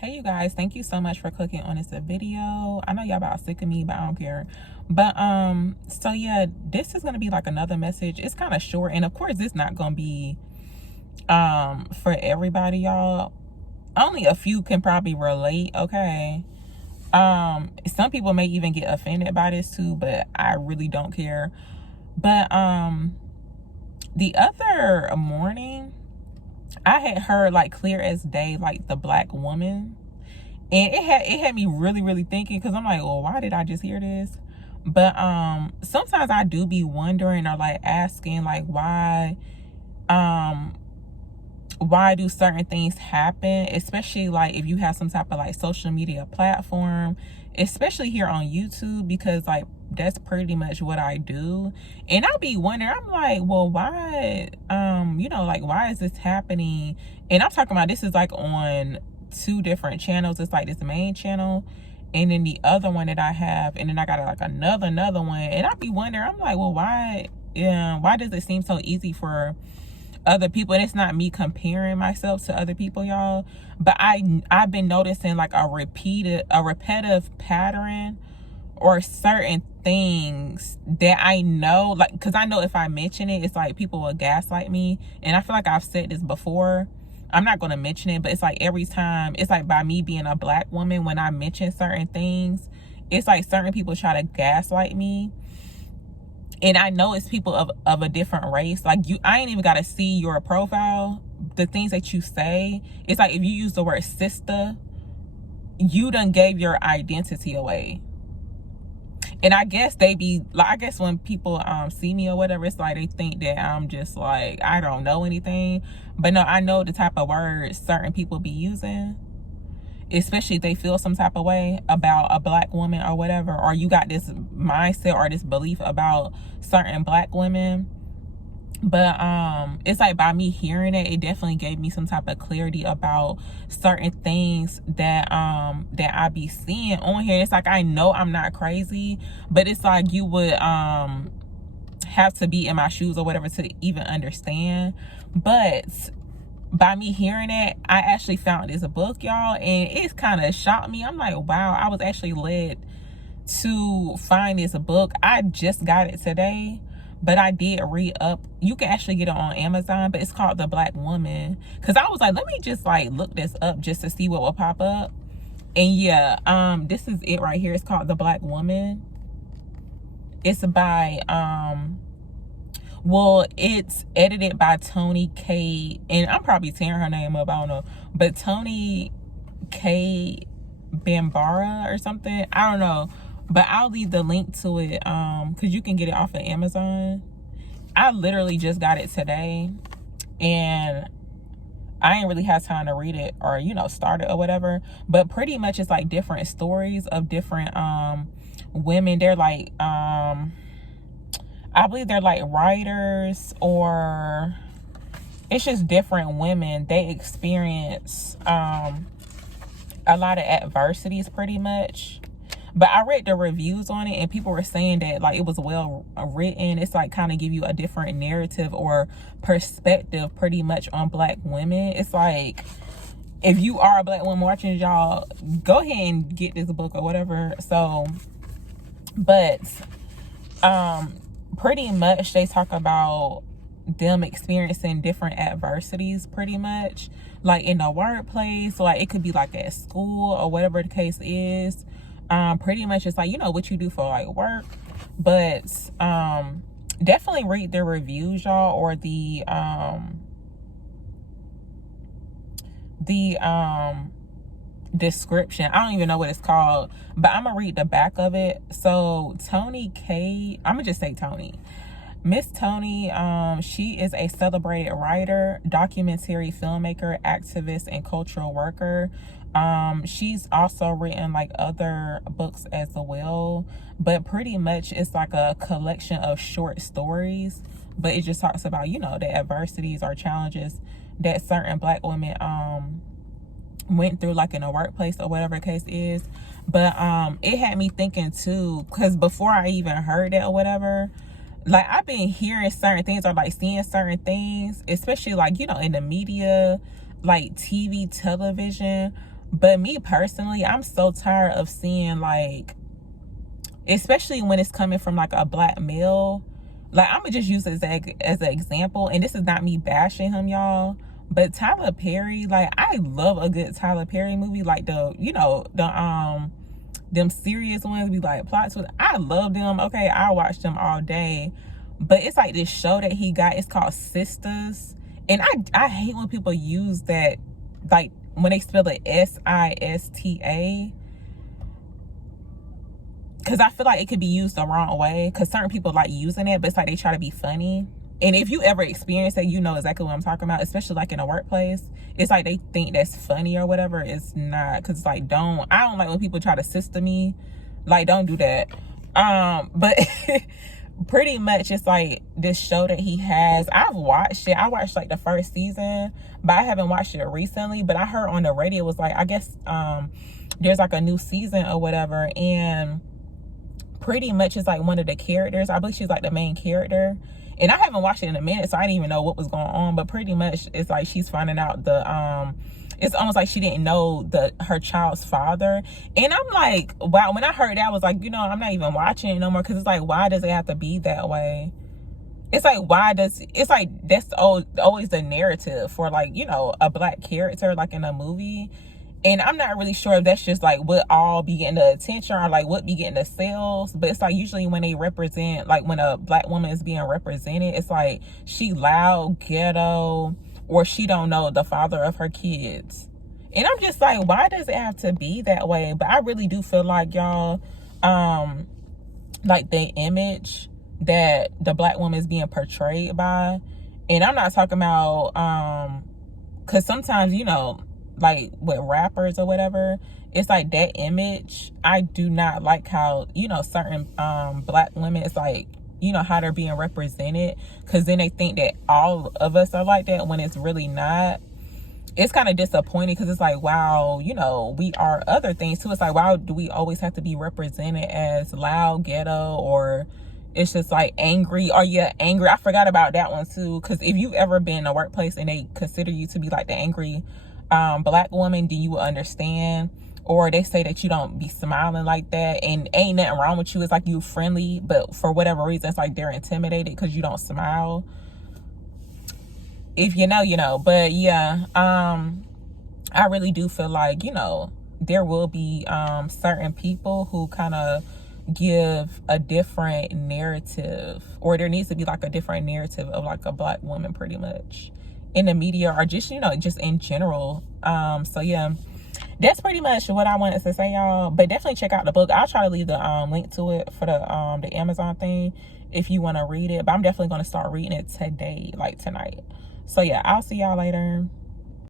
Hey you guys, thank you so much for clicking on this video. I know y'all about sick of me, but I don't care. But so yeah, this is gonna be like another message. It's kind of short, and of course it's not gonna be for everybody, y'all. Only a few can probably relate, okay? Some people may even get offended by this too, but I really don't care. But the other morning I had heard like clear as day, like the black woman, and it had me really thinking, because I'm like, well, why did I just hear this? But sometimes I do be wondering or like asking, like, why do certain things happen, especially like if you have some type of like social media platform, especially here on YouTube, because like that's pretty much what I do. And I'll be wondering, I'm like, well, why like, why is this happening? And I'm talking about, this is like on two different channels. It's like this main channel and then the other one that I have, and then I got like another one. And I'll be wondering, I'm like, well, why does it seem so easy for other people? And it's not me comparing myself to other people, y'all, but I've been noticing like a repetitive pattern or certain things that I know, like, because I know if I mention it, it's like people will gaslight me. And I feel like I've said this before. I'm not going to mention it, but it's like every time, it's like by me being a black woman, when I mention certain things, it's like certain people try to gaslight me. And I know it's people of a different race. Like, I ain't even got to see your profile. The things that you say, it's like if you use the word sister, you done gave your identity away. And I guess they be like, I guess when people see me or whatever, it's like they think that I'm just like, I don't know anything. But no, I know the type of words certain people be using, especially if they feel some type of way about a black woman or whatever, or you got this mindset or this belief about certain black women. But it's like by me hearing it, it definitely gave me some type of clarity about certain things that I be seeing on here. It's like, I know I'm not crazy, but it's like you would have to be in my shoes or whatever to even understand. But by me hearing it, I actually found this book, y'all, and it's kind of shocked me. I'm like, wow, I was actually led to find this book. I just got it today, but I did read up. You can actually get it on Amazon, but it's called The Black Woman. Because I was like, let me just like look this up just to see what will pop up. And yeah, this is it right here. It's called The Black Woman. It's by well, it's edited by Toni K, and I'm probably tearing her name up, I don't know, but Toni K Bambara or something, I don't know. But I'll leave the link to it because you can get it off of Amazon. I literally just got it today, and I ain't really have time to read it or, you know, start it or whatever. But pretty much it's like different stories of different women. They're like I believe they're like writers, or it's just different women. They experience a lot of adversities pretty much. But I read the reviews on it, and people were saying that like it was well written. It's like kind of give you a different narrative or perspective pretty much on black women. It's like, if you are a black woman watching, y'all, go ahead and get this book or whatever. So, but pretty much they talk about them experiencing different adversities pretty much, like in the workplace, like it could be like at school or whatever the case is. Pretty much it's like, you know, what you do for like work. But definitely read the reviews, y'all, or the description. I don't even know what it's called, but I'm gonna read the back of it. So Toni K, I'm gonna just say Toni. Miss Toni, she is a celebrated writer, documentary filmmaker, activist, and cultural worker. She's also written like other books as well, but pretty much it's like a collection of short stories, but it just talks about, you know, the adversities or challenges that certain black women went through, like in a workplace or whatever the case is. But it had me thinking too, because before I even heard that or whatever, like I've been hearing certain things or like seeing certain things, especially like, you know, in the media, like TV, television, But me personally, I'm so tired of seeing, like, especially when it's coming from like a black male. Like, I'm gonna just use this as an example, and this is not me bashing him, y'all, but Tyler Perry, like, I love a good Tyler Perry movie, like the, you know, the them serious ones, be like plot twist. I love them. Okay, I watch them all day. But it's like this show that he got, it's called Sistas, and I hate when people use that, like when they spell it Sista, because I feel like it could be used the wrong way, because certain people like using it, but it's like they try to be funny. And if you ever experience that, you know exactly what I'm talking about, especially like in a workplace. It's like they think that's funny or whatever. It's not, because like, I don't like when people try to sister me. Like, don't do that. But pretty much it's like this show that he has. I've watched it. I watched like the first season, but I haven't watched it recently. But I heard on the radio, it was like, I guess there's like a new season or whatever, and pretty much it's like one of the characters, I believe she's like the main character, and I haven't watched it in a minute, so I didn't even know what was going on. But pretty much it's like she's finding out it's almost like she didn't know her child's father. And I'm like, wow, when I heard that, I was like, you know, I'm not even watching it no more, because it's like, why does it have to be that way? It's like, it's like that's always the narrative for, like, you know, a black character like in a movie. And I'm not really sure if that's just like what all be getting the attention, or like what be getting the sales. But it's like usually when they represent, like when a black woman is being represented, it's like she loud, ghetto, or she don't know the father of her kids. And I'm just like, why does it have to be that way? But I really do feel like, y'all, like the image that the black woman is being portrayed by, and I'm not talking about because sometimes, you know, like with rappers or whatever, it's like that image. I do not like how, you know, certain black women, it's like, you know, how they're being represented, because then they think that all of us are like that when it's really not. It's kind of disappointing, because it's like, wow, you know, we are other things too. It's like, why do we always have to be represented as loud, ghetto, or it's just like angry? Are you angry? I forgot about that one too, because if you've ever been in a workplace and they consider you to be like the angry black woman, do you understand? Or they say that you don't be smiling like that, and ain't nothing wrong with you, it's like you friendly, but for whatever reason it's like they're intimidated because you don't smile. If you know, you know. But yeah, I really do feel like, you know, there will be certain people who kind of give a different narrative, or there needs to be like a different narrative of like a black woman pretty much in the media, or just, you know, just in general. So yeah, that's pretty much what I wanted to say, y'all. But definitely check out the book. I'll try to leave the link to it for the Amazon thing if you want to read it. But I'm definitely going to start reading it today, like tonight. So yeah, I'll see y'all later.